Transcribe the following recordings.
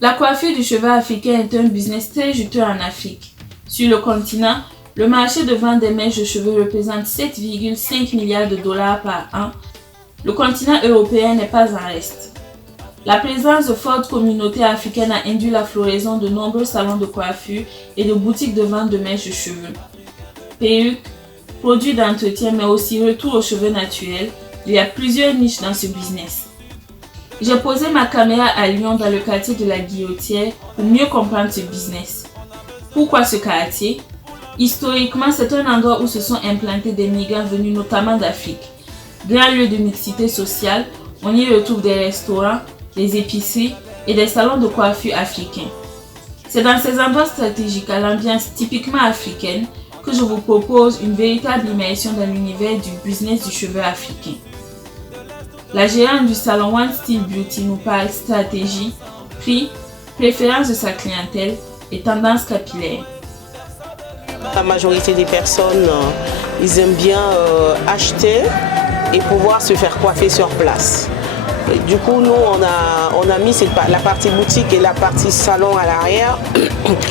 La coiffure du cheveu africain est un business très juteux en Afrique. Sur le continent, le marché de vente des mèches de cheveux représente 7,5 milliards de dollars par an. Le continent européen n'est pas en reste. La présence de fortes communautés africaines a induit la floraison de nombreux salons de coiffure et de boutiques de vente de mèches de cheveux. Perruques, produits d'entretien mais aussi retour aux cheveux naturels, il y a plusieurs niches dans ce business. J'ai posé ma caméra à Lyon dans le quartier de la Guillotière pour mieux comprendre ce business. Pourquoi ce quartier? Historiquement, c'est un endroit où se sont implantés des migrants venus notamment d'Afrique. Grand lieu de mixité sociale, on y retrouve des restaurants, des épiceries et des salons de coiffure africains. C'est dans ces endroits stratégiques à l'ambiance typiquement africaine que je vous propose une véritable immersion dans l'univers du business du cheveu africain. La gérante du salon One Style Beauty nous parle stratégie, prix, préférence de sa clientèle et tendance capillaire. La majorité des personnes, ils aiment bien acheter et pouvoir se faire coiffer sur place. Et du coup, nous, on a mis la partie boutique et la partie salon à l'arrière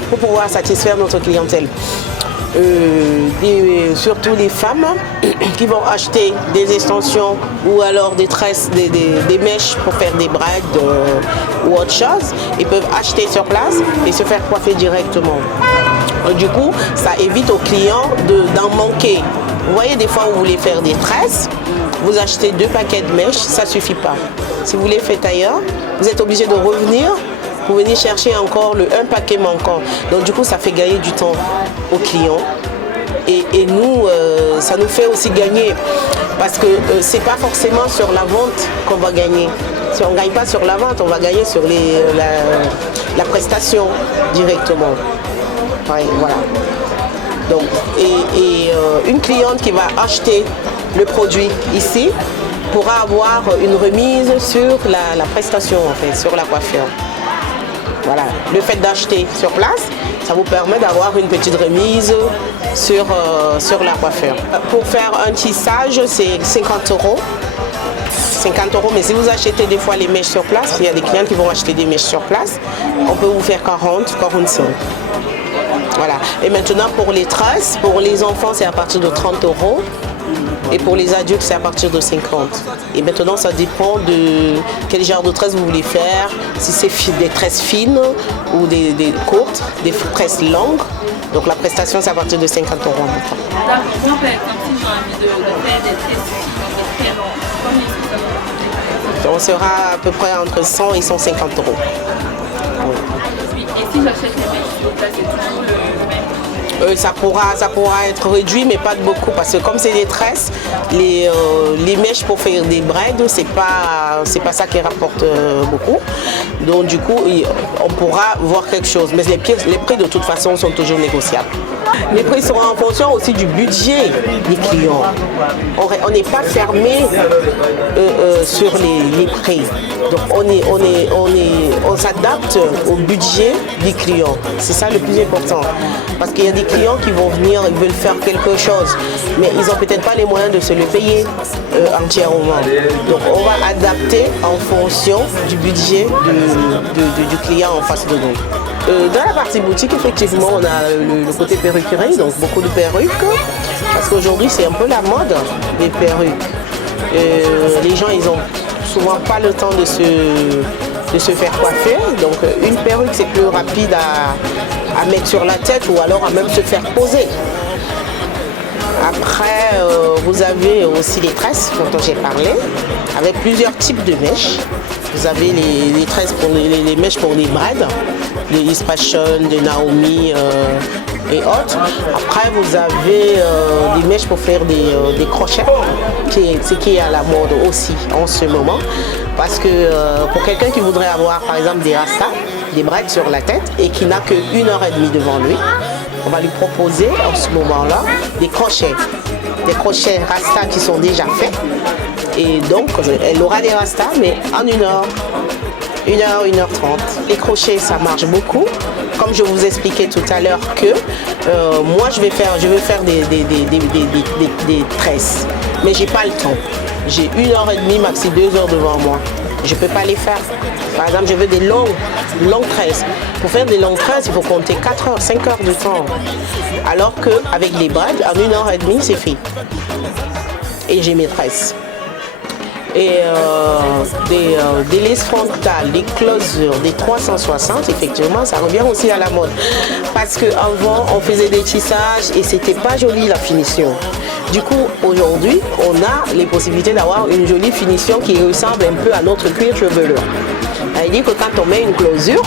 pour pouvoir satisfaire notre clientèle. Surtout les femmes qui vont acheter des extensions ou alors des tresses, des mèches pour faire des braids ou autre chose. Ils peuvent acheter sur place et se faire coiffer directement. Du coup, ça évite aux clients d'en manquer. Vous voyez, des fois, vous voulez faire des tresses, vous achetez 2 paquets de mèches, ça ne suffit pas. Si vous les faites ailleurs, vous êtes obligé de revenir pour venir chercher encore un paquet manquant. Donc du coup, ça fait gagner du temps aux clients. Et nous, ça nous fait aussi gagner. Parce que ce n'est pas forcément sur la vente qu'on va gagner. Si on ne gagne pas sur la vente, on va gagner sur la prestation directement. Ouais, voilà. Donc, une cliente qui va acheter le produit ici pourra avoir une remise sur la prestation, en fait, sur la coiffure. Voilà. Le fait d'acheter sur place, ça vous permet d'avoir une petite remise sur la coiffure. Pour faire un tissage, c'est 50 €. 50 €, mais si vous achetez des fois les mèches sur place, il y a des clients qui vont acheter des mèches sur place, on peut vous faire 40, 45. Voilà. Et maintenant pour les tresses, pour les enfants c'est à partir de 30 € et pour les adultes c'est à partir de 50. Et maintenant ça dépend de quel genre de tresses vous voulez faire, si c'est des tresses fines ou des courtes, des tresses longues. Donc la prestation c'est à partir de 50 € en même temps. D'accord, moi par exemple si j'ai envie de faire des tresses très longues, combien ça va coûter? On sera à peu près entre 100 et 150 €. Et si j'achète les mèches sur place, c'est toujours le même? Ça pourra être réduit, mais pas de beaucoup, parce que comme c'est des tresses, les mèches pour faire des braids, c'est pas ça qui rapporte beaucoup. Donc du coup, on pourra voir quelque chose. Mais les prix de toute façon sont toujours négociables. Les prix seront en fonction aussi du budget des clients. On n'est pas fermé sur les prix. Donc on s'adapte au budget des clients. C'est ça le plus important. Parce qu'il y a des clients qui vont venir, ils veulent faire quelque chose, mais ils n'ont peut-être pas les moyens de se le payer entièrement. Donc on va adapter en fonction du budget du client en face de nous. Dans la partie boutique, effectivement, on a le côté perruquerie, donc beaucoup de perruques, parce qu'aujourd'hui c'est un peu la mode des perruques. Les gens, ils ont souvent pas le temps de se faire coiffer, donc une perruque c'est plus rapide à mettre sur la tête ou alors à même se faire poser. Après, vous avez aussi les tresses dont j'ai parlé, avec plusieurs types de mèches. Vous avez les tresses pour les mèches pour les braids, les East Fashion, de Naomi et autres. Après, vous avez des mèches pour faire des crochets, ce qui est à la mode aussi en ce moment. Parce que pour quelqu'un qui voudrait avoir par exemple des rastas, des braids sur la tête et qui n'a que 1h30 devant lui, on va lui proposer en ce moment-là des crochets rastas qui sont déjà faits. Et donc, elle aura des rastas, mais en 1h, 1h30. Les crochets, ça marche beaucoup. Comme je vous expliquais tout à l'heure que moi, je veux faire des tresses. Mais j'ai pas le temps. J'ai 1h30, maxi 2 heures devant moi. je ne peux pas les faire. Par exemple, je veux des longues tresses. Pour faire des longues tresses, il faut compter 4 heures, 5 heures de temps. Alors qu'avec les braids, en 1h30, c'est fait. Et j'ai mes tresses. Et des laisses frontales, des closures, des 360, effectivement, ça revient aussi à la mode. Parce qu'avant, on faisait des tissages et c'était pas joli la finition. Du coup, aujourd'hui, on a les possibilités d'avoir une jolie finition qui ressemble un peu à notre cuir chevelu. C'est-à-dire que quand on met une closure,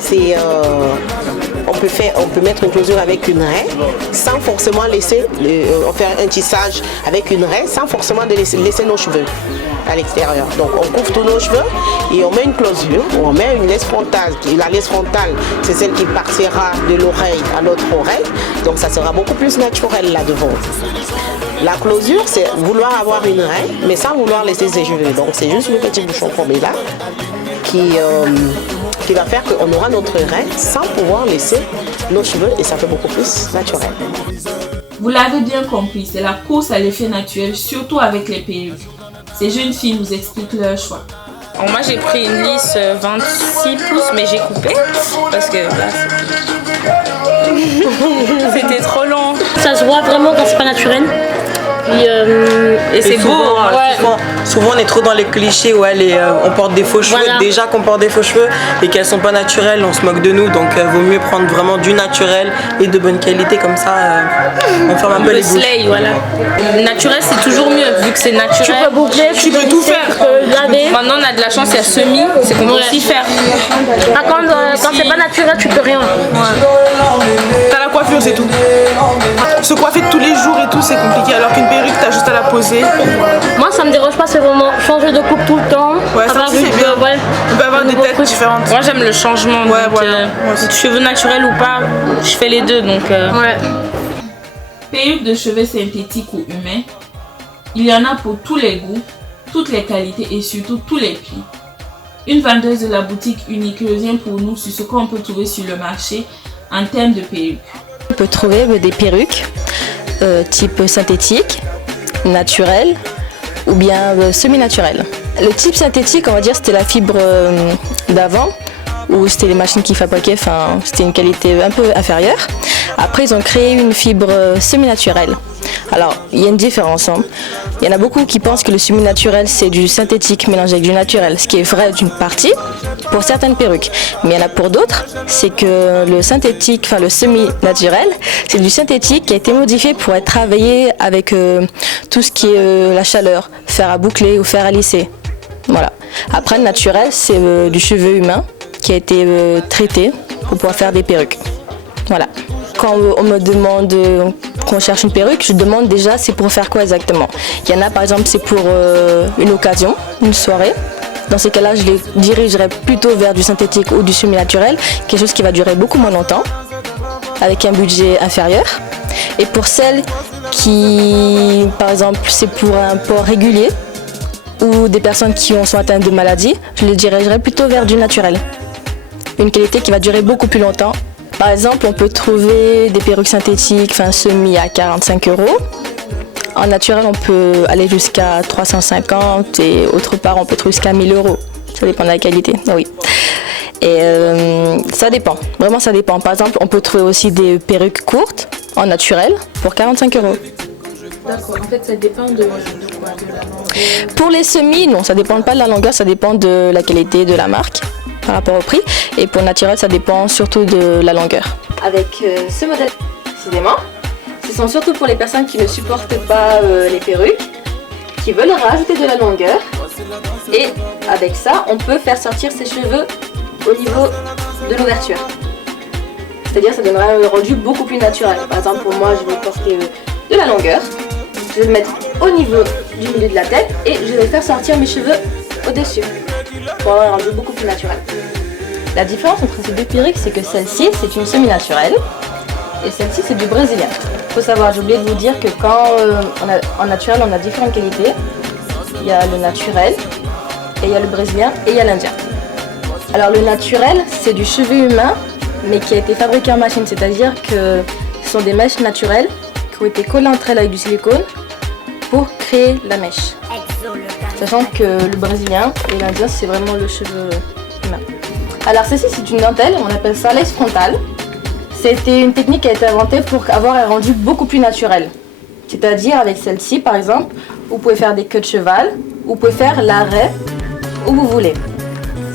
c'est... on peut mettre une closure avec une raie sans forcément laisser, faire un tissage avec une raie sans forcément laisser nos cheveux à l'extérieur. Donc on couvre tous nos cheveux et on met une closure, on met une laisse frontale. La laisse frontale, c'est celle qui partira de l'oreille à notre oreille, donc ça sera beaucoup plus naturel là devant. La closure, c'est vouloir avoir une raie, mais sans vouloir laisser ses cheveux. Donc c'est juste le petit bouchon qu'on met là qui va faire qu'on aura notre raie sans pouvoir laisser nos cheveux et ça fait beaucoup plus naturel. Vous l'avez bien compris, c'est la course à l'effet naturel, surtout avec les perruques. Ces jeunes filles nous expliquent leur choix. Alors moi j'ai pris une lisse 26 pouces mais j'ai coupé parce que là c'était trop long. Ça se voit vraiment quand c'est pas naturel. Et c'est beau. Souvent on est trop dans les clichés où on porte des faux cheveux. Voilà. Déjà qu'on porte des faux cheveux et qu'elles sont pas naturelles, on se moque de nous. Donc vaut mieux prendre vraiment du naturel et de bonne qualité, comme ça on ferme un peu les bouches. Voilà. Naturel c'est toujours mieux vu que c'est naturel. Tu peux boucler, tu peux tout faire. Laver. Maintenant on a de la chance, il y a semi, c'est qu'on peut aussi faire. Par contre quand c'est pas naturel tu peux rien. T'as la coiffure, c'est tout. Se coiffer tous les jours et tout c'est compliqué, alors qu'une perruque t'as juste à la poser. Moi ça me dérange pas, c'est vraiment changer de coupe tout le temps. Ouais, ça aussi c'est bien. On peut avoir des têtes différentes. Moi j'aime le changement. Ouais, donc, voilà. Cheveux naturels ou pas, je fais les deux donc. Ouais. Perruques de cheveux synthétiques ou humains, il y en a pour tous les goûts, toutes les qualités et surtout tous les prix. Une vendeuse de la boutique Unique revient pour nous sur ce qu'on peut trouver sur le marché en termes de perruques. On peut trouver des perruques type synthétique, naturel ou bien semi-naturel. Le type synthétique, on va dire, c'était la fibre d'avant, où c'était les machines qui fabriquaient, enfin c'était une qualité un peu inférieure. Après ils ont créé une fibre semi-naturelle. Alors il y a une différence. Il y en a beaucoup qui pensent que le semi-naturel c'est du synthétique mélangé avec du naturel, ce qui est vrai d'une partie pour certaines perruques. Mais il y en a pour d'autres, c'est que le synthétique, enfin le semi-naturel, c'est du synthétique qui a été modifié pour être travaillé avec tout ce qui est la chaleur, fer à boucler ou fer à lisser. Voilà. Après le naturel c'est du cheveu humain qui a été traité pour pouvoir faire des perruques. Voilà. Quand on me demande qu'on cherche une perruque, je demande déjà c'est pour faire quoi exactement. Il y en a par exemple c'est pour une occasion, une soirée. Dans ces cas-là, je les dirigerai plutôt vers du synthétique ou du semi-naturel, quelque chose qui va durer beaucoup moins longtemps, avec un budget inférieur. Et pour celles qui, par exemple, c'est pour un port régulier, ou des personnes qui sont atteintes de maladies, je les dirigerai plutôt vers du naturel. Une qualité qui va durer beaucoup plus longtemps. Par exemple, on peut trouver des perruques synthétiques, enfin semi à 45 €. En naturel, on peut aller jusqu'à 350 et autre part, on peut trouver jusqu'à 1000 €. Ça dépend de la qualité, oui. Et ça dépend, vraiment ça dépend. Par exemple, on peut trouver aussi des perruques courtes en naturel pour 45 €. D'accord, en fait ça dépend de quoi, de la longueur. Pour les semis, non, ça dépend pas de la longueur, ça dépend de la qualité de la marque par rapport au prix. Et pour le naturel, ça dépend surtout de la longueur. Avec ce modèle précisément, ce sont surtout pour les personnes qui ne supportent pas les perruques, qui veulent rajouter de la longueur. Et avec ça, on peut faire sortir ses cheveux au niveau de l'ouverture. C'est-à-dire ça donnera un rendu beaucoup plus naturel. Par exemple, pour moi, je vais porter de la longueur. Je vais le mettre au niveau du milieu de la tête et je vais faire sortir mes cheveux au-dessus pour avoir un rendu beaucoup plus naturel. La différence entre ces deux perruques, c'est que celle-ci, c'est une semi-naturelle et celle-ci, c'est du brésilien. Il faut savoir, j'ai oublié de vous dire que quand en naturel, on a différentes qualités. Il y a le naturel, et il y a le brésilien et il y a l'indien. Alors le naturel, c'est du cheveu humain, mais qui a été fabriqué en machine, c'est-à-dire que ce sont des mèches naturelles qui ont été collées entre elles avec du silicone pour créer la mèche. Sachant que le brésilien et l'indien, c'est vraiment le cheveu humain. Alors ceci, c'est une dentelle, on appelle ça lace frontale. C'était une technique qui a été inventée pour avoir un rendu beaucoup plus naturel. C'est-à-dire, avec celle-ci, par exemple, vous pouvez faire des queues de cheval, vous pouvez faire l'arrêt où vous voulez.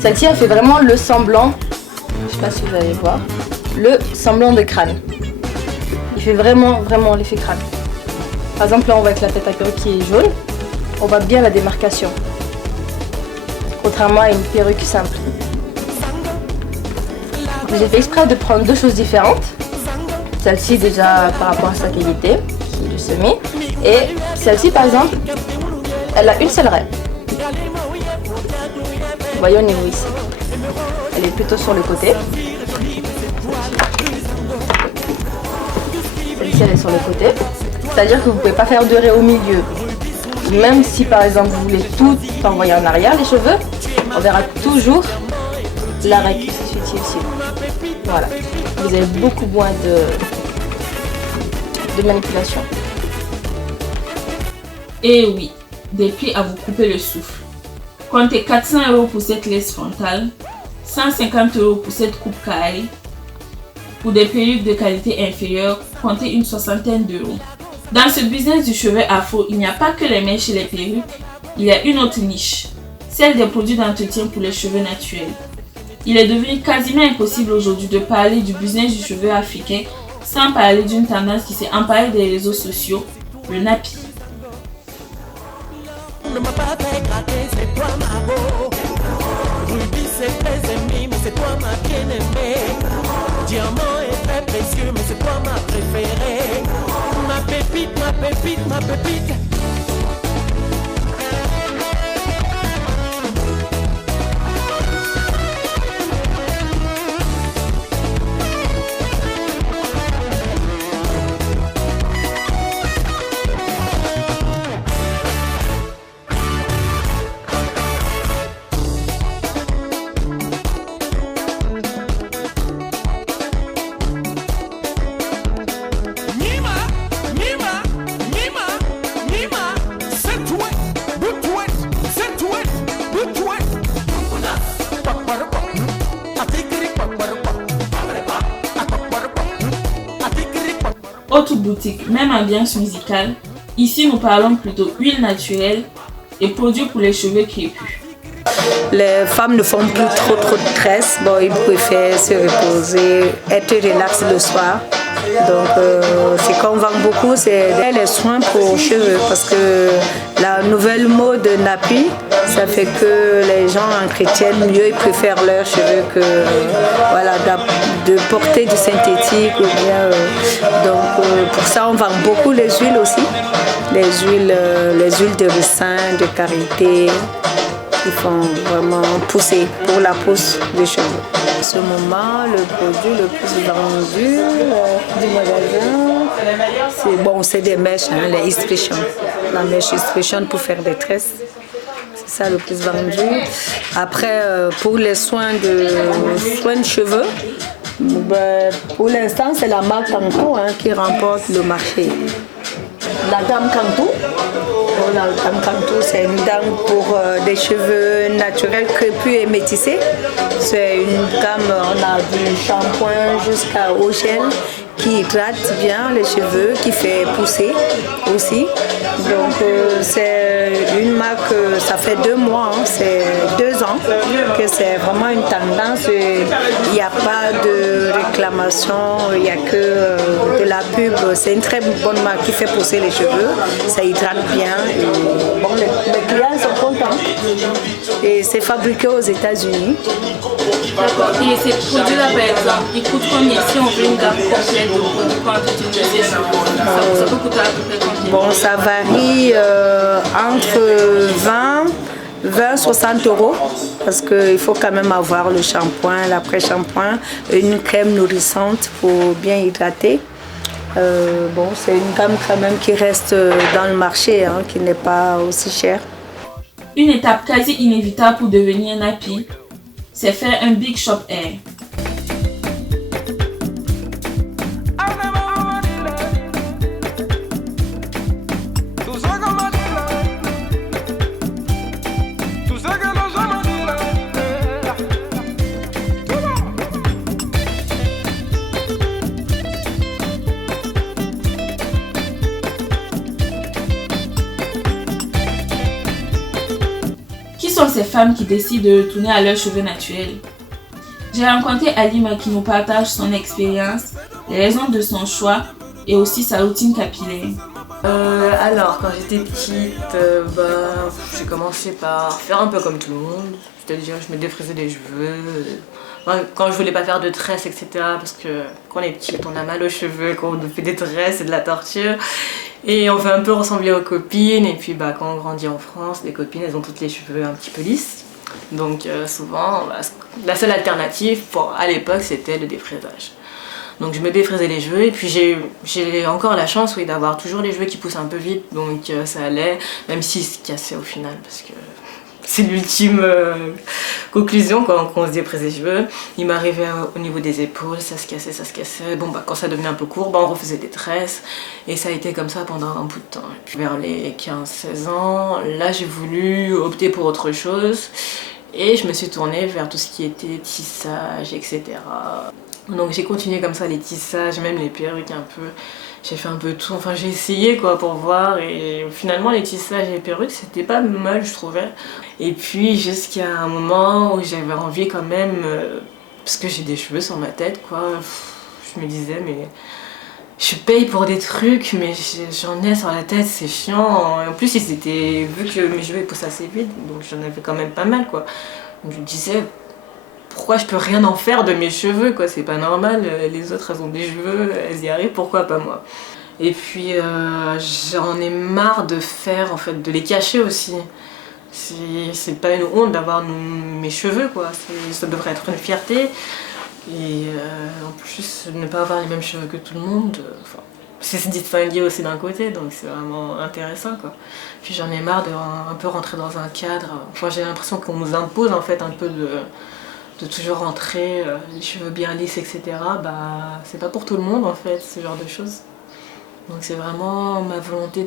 Celle-ci, elle fait vraiment le semblant, je ne sais pas si vous allez voir, le semblant de crâne. Il fait vraiment l'effet crâne. Par exemple, là, on voit avec la tête à perruque qui est jaune, on voit bien la démarcation. Contrairement à une perruque simple. J'ai fait exprès de prendre deux choses différentes. Celle-ci, déjà, par rapport à sa qualité, qui est du semi. Et celle-ci, par exemple, elle a une seule raie. Vous voyez au niveau ici. Elle est plutôt sur le côté. Celle-ci, elle est sur le côté. C'est-à-dire que vous ne pouvez pas faire de raie au milieu. Même si, par exemple, vous voulez tout envoyer en arrière, les cheveux, on verra toujours la raie qui se situe ici. Voilà. Vous avez beaucoup moins de manipulation. Et oui, depuis à vous couper le souffle. Comptez 400 € pour cette laisse frontale, 150 € pour cette coupe carrée. Pour des perruques de qualité inférieure, comptez une soixantaine d'euros. Dans ce business du cheveu afro, il n'y a pas que les mèches et les perruques, il y a une autre niche, celle des produits d'entretien pour les cheveux naturels. Il est devenu quasiment impossible aujourd'hui de parler du business du cheveu africain sans parler d'une tendance qui s'est emparée des réseaux sociaux, le nappy. Ne m'a pas fait gratter, c'est toi ma beau. Ruby c'est très aimé, mais c'est toi ma bien-aimée. Diamant est très précieux, mais c'est toi ma préférée. Ma pépite, ma pépite, ma pépite. Autre boutique, même ambiance musicale. Ici, nous parlons plutôt huile naturelle et produits pour les cheveux crépus. Les femmes ne font plus trop de tresses. Bon, ils préfèrent se reposer, être relax le soir. Donc, ce qu'on vend beaucoup, c'est les soins pour cheveux parce que la nouvelle mode nappy, ça fait que les gens entretiennent mieux, ils préfèrent leurs cheveux que voilà, de porter du synthétique ou bien. Donc, pour ça, on vend beaucoup les huiles aussi, les huiles de ricin, de karité, qui font vraiment pousser pour la pousse des cheveux. En ce moment, le produit le plus vendu du magasin, c'est des mèches, hein, les expressions. La mèche expression pour faire des tresses. C'est ça le plus vendu. Après, pour les soins de cheveux, pour l'instant, c'est la marque Kanto qui remporte le marché. La gamme Kanto. La gamme Kanto, c'est une gamme pour des cheveux naturels, crépus et métissés. C'est une gamme, on a du shampoing jusqu'au gel qui hydrate bien les cheveux, qui fait pousser aussi. Donc c'est une marque, ça fait 2 mois, c'est 2 ans que c'est vraiment une tendance. Il n'y a pas de réclamation, il n'y a que de la pub. C'est une très bonne marque qui fait pousser les cheveux, ça hydrate bien. Et, bon, les clients sont contents. Et c'est fabriqué aux États-Unis. D'accord. Et ces produits-là, par exemple, ils coûtent combien si on veut une gamme complète de produits pour utiliser ça peut coûter à peu près combien? Bon, ça varie entre 20-60 euros parce qu'il faut quand même avoir le shampoing, l'après-shampoing, une crème nourrissante pour bien hydrater. Bon, c'est une gamme quand même qui reste dans le marché, qui n'est pas aussi chère. Une étape quasi inévitable pour devenir nappy, c'est faire un big shop hair. ces femmes qui décident de retourner à leurs cheveux naturels. J'ai rencontré Halima qui nous partage son expérience, les raisons de son choix et aussi sa routine capillaire. Alors, quand j'étais petite, j'ai commencé par faire un peu comme tout le monde. C'est-à-dire, je me défrisais les cheveux. Quand je voulais pas faire de tresses, etc. Parce que quand on est petite, on a mal aux cheveux, quand on fait des tresses, c'est de la torture. Et on veut un peu ressembler aux copines. Et puis, quand on grandit en France, les copines, elles ont toutes les cheveux un petit peu lisses. Donc, souvent, la seule alternative, à l'époque, c'était le défrisage. Donc je me défrisais les cheveux et puis j'ai encore la chance d'avoir toujours les cheveux qui poussent un peu vite, donc ça allait, même s'ils se cassaient au final, parce que c'est l'ultime conclusion quand on se défrise les cheveux. Il m'arrivait au niveau des épaules, ça se cassait. Bon quand ça devenait un peu court, on refaisait des tresses et ça a été comme ça pendant un bout de temps. Et puis vers les 15-16 ans, là j'ai voulu opter pour autre chose et je me suis tournée vers tout ce qui était tissage, etc. Donc j'ai continué comme ça les tissages, même les perruques un peu, j'ai fait un peu tout, enfin j'ai essayé pour voir et finalement les tissages et les perruques c'était pas mal je trouvais. Et puis jusqu'à un moment où j'avais envie quand même, parce que j'ai des cheveux sur ma tête je me disais mais je paye pour des trucs mais j'en ai sur la tête, c'est chiant. Et en plus vu que mes cheveux poussent assez vite, donc j'en avais quand même pas mal Donc je me disais pourquoi je peux rien en faire de mes cheveux c'est pas normal, les autres elles ont des cheveux, elles y arrivent, pourquoi pas moi. Et puis j'en ai marre de de les cacher aussi. C'est pas une honte d'avoir mes cheveux ça devrait être une fierté. Et en plus ne pas avoir les mêmes cheveux que tout le monde, c'est se distinguer aussi d'un côté, donc c'est vraiment intéressant Puis j'en ai marre de un peu rentrer dans un cadre, j'ai l'impression qu'on nous impose en fait un peu de toujours rentrer, les cheveux bien lisses, etc. C'est pas pour tout le monde en fait, ce genre de choses. Donc c'est vraiment ma volonté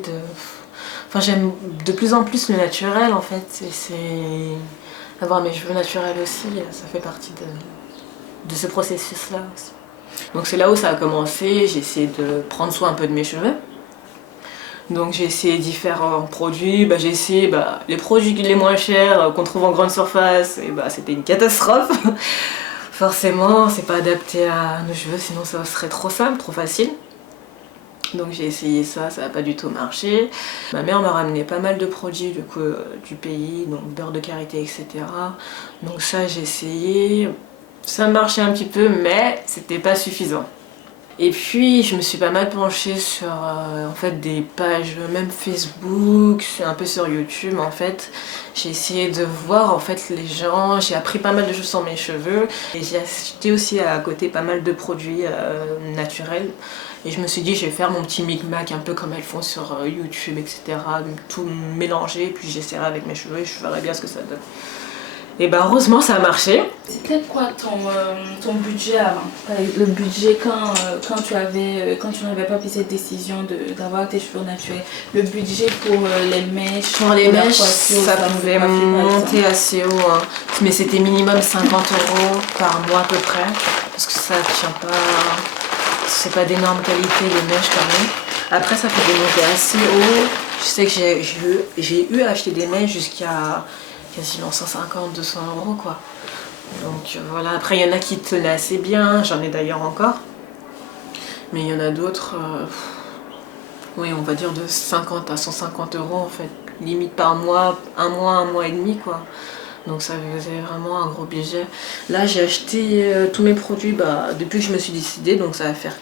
j'aime de plus en plus le naturel en fait, c'est avoir mes cheveux naturels aussi, ça fait partie de ce processus-là aussi. Donc c'est là où ça a commencé, j'ai essayé de prendre soin un peu de mes cheveux. Donc j'ai essayé différents produits, j'ai essayé les produits les moins chers qu'on trouve en grande surface, et c'était une catastrophe. Forcément, c'est pas adapté à nos cheveux, sinon ça serait trop simple, trop facile. Donc j'ai essayé ça n'a pas du tout marché. Ma mère m'a ramené pas mal de produits du pays, donc beurre de karité, etc. Donc ça j'ai essayé, ça marchait un petit peu, mais c'était pas suffisant. Et puis je me suis pas mal penchée sur des pages, même Facebook, un peu sur YouTube en fait. J'ai essayé de voir les gens, j'ai appris pas mal de choses sur mes cheveux. Et j'ai acheté aussi à côté pas mal de produits naturels. Et je me suis dit je vais faire mon petit micmac un peu comme elles font sur YouTube, etc. Tout mélanger, puis j'essaierai avec mes cheveux et je verrai bien ce que ça donne. Et heureusement ça a marché. C'était quoi ton budget avant? Le budget quand tu n'avais pas pris cette décision d'avoir tes cheveux naturels. Le budget pour les mèches. Pour les mèches, ça pouvait monter assez haut. Mais c'était minimum 50 € par mois à peu près. Parce que ça tient pas. C'est pas d'énorme qualité les mèches quand même. Après ça peut monter assez haut. Je sais que j'ai eu à acheter des mèches jusqu'à quasiment 150-200 € Donc voilà, après il y en a qui tenaient assez bien, j'en ai d'ailleurs encore. Mais il y en a d'autres, on va dire de 50 à 150 € en fait, limite par mois, un mois et demi Donc ça faisait vraiment un gros budget. Là j'ai acheté tous mes produits depuis que je me suis décidée, donc ça va faire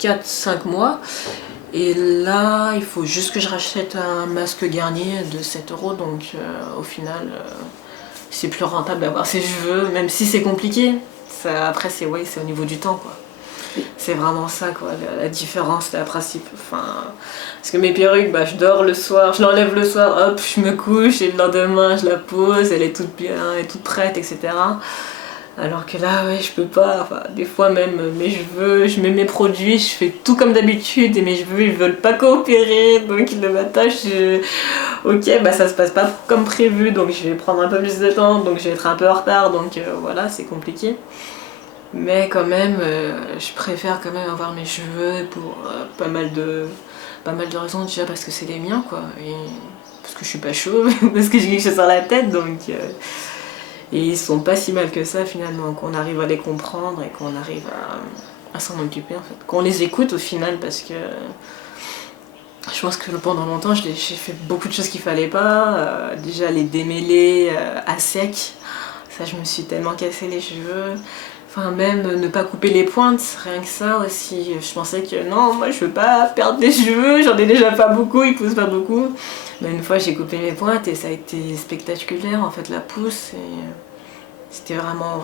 4-5 mois. Et là, il faut juste que je rachète un masque Garnier de 7 €, donc au final, c'est plus rentable d'avoir ses cheveux, même si c'est compliqué. Après, c'est au niveau du temps, C'est vraiment ça, la différence, la principe. Parce que mes perruques, je dors le soir, je l'enlève le soir, hop, je me couche, et le lendemain, je la pose, elle est toute bien, elle est toute prête, etc. Alors que là, je peux pas, des fois même mes cheveux, je mets mes produits, je fais tout comme d'habitude et mes cheveux ils veulent pas coopérer, donc le matin ça se passe pas comme prévu, donc je vais prendre un peu plus de temps, donc je vais être un peu en retard, donc voilà, c'est compliqué. Mais quand même, je préfère quand même avoir mes cheveux pour pas mal de raisons, déjà parce que c'est les miens et parce que je suis pas chauve, parce que j'ai quelque chose sur la tête, donc... Et ils sont pas si mal que ça finalement, qu'on arrive à les comprendre et qu'on arrive à s'en occuper en fait. Qu'on les écoute au final, parce que je pense que pendant longtemps j'ai fait beaucoup de choses qu'il fallait pas. Déjà les démêler à sec, ça je me suis tellement cassé les cheveux. Enfin même ne pas couper les pointes, rien que ça aussi. Je pensais que non, moi je veux pas perdre des cheveux, j'en ai déjà pas beaucoup, ils poussent pas beaucoup. Mais une fois j'ai coupé mes pointes et ça a été spectaculaire en fait, la pousse. C'était vraiment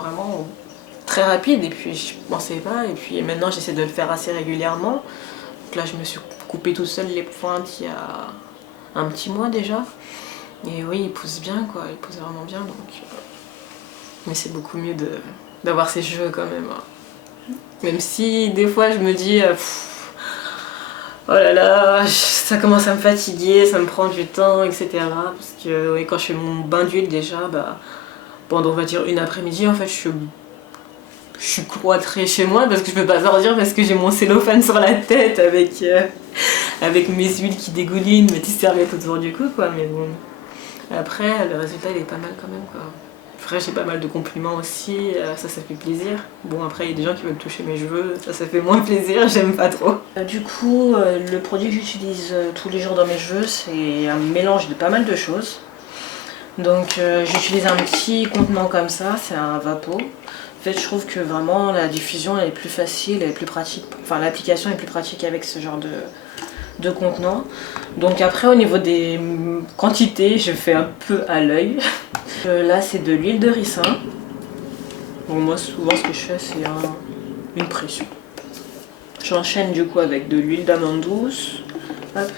très rapide et puis je pensais pas. Et puis maintenant j'essaie de le faire assez régulièrement. Donc là je me suis coupé toute seule les pointes il y a un petit mois déjà. Et oui, ils poussent bien quoi, ils poussent vraiment bien. Donc... Mais c'est beaucoup mieux d'avoir ses cheveux quand même. Même si des fois je me dis oh là là, ça commence à me fatiguer, ça me prend du temps, etc. Parce que oui, quand je fais mon bain d'huile déjà, pendant on va dire une après-midi en fait je suis cloîtrée chez moi parce que je peux pas sortir parce que j'ai mon cellophane sur la tête avec mes huiles qui dégoulinent, mes petites serviettes autour du cou quoi. Mais bon, après le résultat il est pas mal quand même quoi. Après j'ai pas mal de compliments aussi, ça fait plaisir. Bon après il y a des gens qui veulent toucher mes cheveux, ça fait moins plaisir, j'aime pas trop. Du coup le produit que j'utilise tous les jours dans mes cheveux, c'est un mélange de pas mal de choses. Donc j'utilise un petit contenant comme ça, c'est un Vapo. En fait je trouve que vraiment la diffusion elle est plus facile, elle est plus pratique, enfin l'application est plus pratique avec ce genre de contenant. Donc après au niveau des quantités, je fais un peu à l'œil. Là c'est de l'huile de ricin. Bon moi souvent ce que je fais c'est une pression. J'enchaîne du coup avec de l'huile d'amande douce. Hop.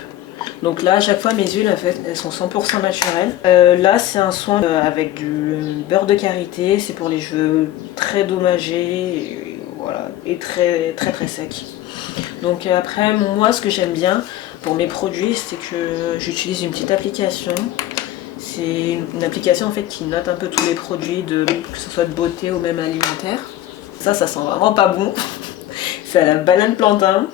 Donc là à chaque fois mes huiles en fait elles sont 100% naturelles. Là c'est un soin avec du beurre de karité, c'est pour les cheveux très dommagés et, voilà, et très secs. Donc après moi ce que j'aime bien pour mes produits c'est que j'utilise une petite application. C'est une application en fait qui note un peu tous les produits, que ce soit de beauté ou même alimentaire. Ça sent vraiment pas bon. C'est à la banane plantain.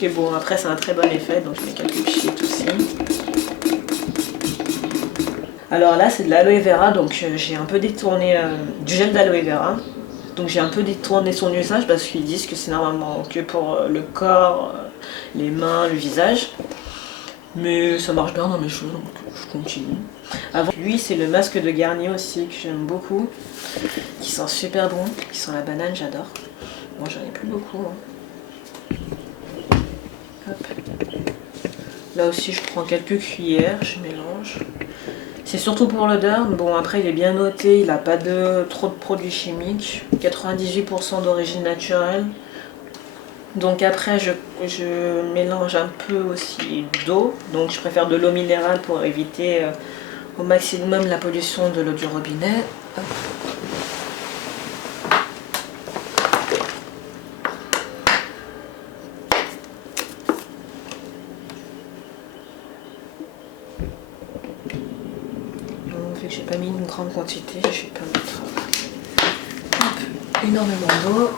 Et bon après c'est un très bon effet, donc je mets quelques cheats aussi. Alors là c'est de l'aloe vera, donc j'ai un peu détourné du gel d'aloe vera. Donc j'ai un peu détourné son usage parce qu'ils disent que c'est normalement que pour le corps, les mains, le visage. Mais ça marche bien dans mes cheveux donc je continue. Avant lui c'est le masque de Garnier aussi que j'aime beaucoup. Qui sent super bon, qui sent la banane, j'adore. Bon j'en ai plus beaucoup. Hop. Là aussi je prends quelques cuillères, je mélange. C'est surtout pour l'odeur. Bon après il est bien noté, il n'a pas trop de produits chimiques. 98% d'origine naturelle. Donc après je mélange un peu aussi d'eau. Donc je préfère de l'eau minérale pour éviter au maximum la pollution de l'eau du robinet. Hop. Vu que j'ai pas mis une grande quantité, je vais pas mettre énormément d'eau.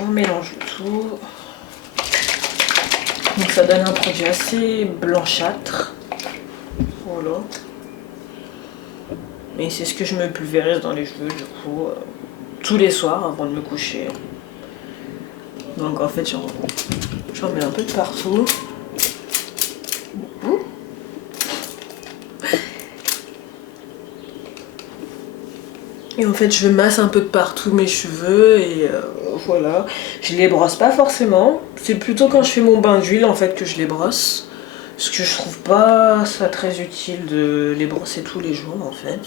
On mélange tout. Donc ça donne un produit assez blanchâtre. Voilà. Et c'est ce que je me pulvérise dans les cheveux du coup tous les soirs avant de me coucher. Donc en fait j'en mets un peu de partout. Et en fait je masse un peu de partout mes cheveux et voilà. Je les brosse pas forcément. C'est plutôt quand je fais mon bain d'huile en fait que je les brosse. Parce que je trouve pas ça très utile de les brosser tous les jours en fait.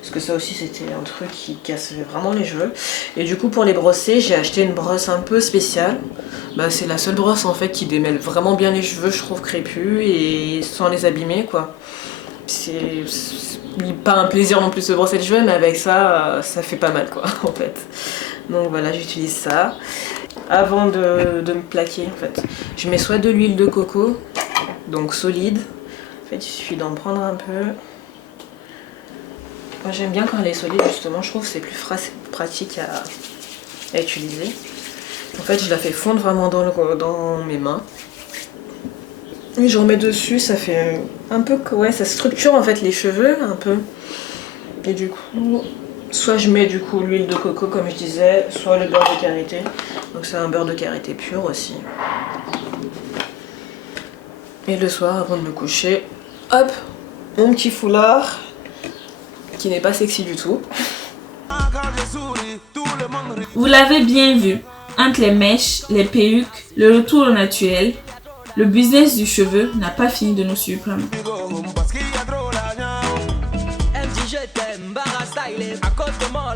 Parce que ça aussi c'était un truc qui casse vraiment les cheveux. Et du coup pour les brosser j'ai acheté une brosse un peu spéciale. C'est la seule brosse en fait qui démêle vraiment bien les cheveux, je trouve, crépus et sans les abîmer quoi. C'est pas un plaisir non plus de se brosser les cheveux, mais avec ça, ça fait pas mal quoi en fait. Donc voilà, j'utilise ça. Avant de me plaquer en fait, je mets soit de l'huile de coco, donc solide. En fait il suffit d'en prendre un peu. Moi j'aime bien quand elle est solide justement, je trouve que c'est plus pratique à utiliser. En fait je la fais fondre vraiment dans mes mains. Oui, je remets dessus, ça fait un peu... Ouais, ça structure en fait les cheveux un peu. Et du coup, soit je mets du coup l'huile de coco comme je disais, soit le beurre de karité. Donc c'est un beurre de karité pur aussi. Et le soir, avant de me coucher, hop, mon petit foulard, qui n'est pas sexy du tout. Vous l'avez bien vu, entre les mèches, les perruques, le retour au naturel, le business du cheveu n'a pas fini de nous surprendre. Elle dit je t'aime, Bara style, à cause de moi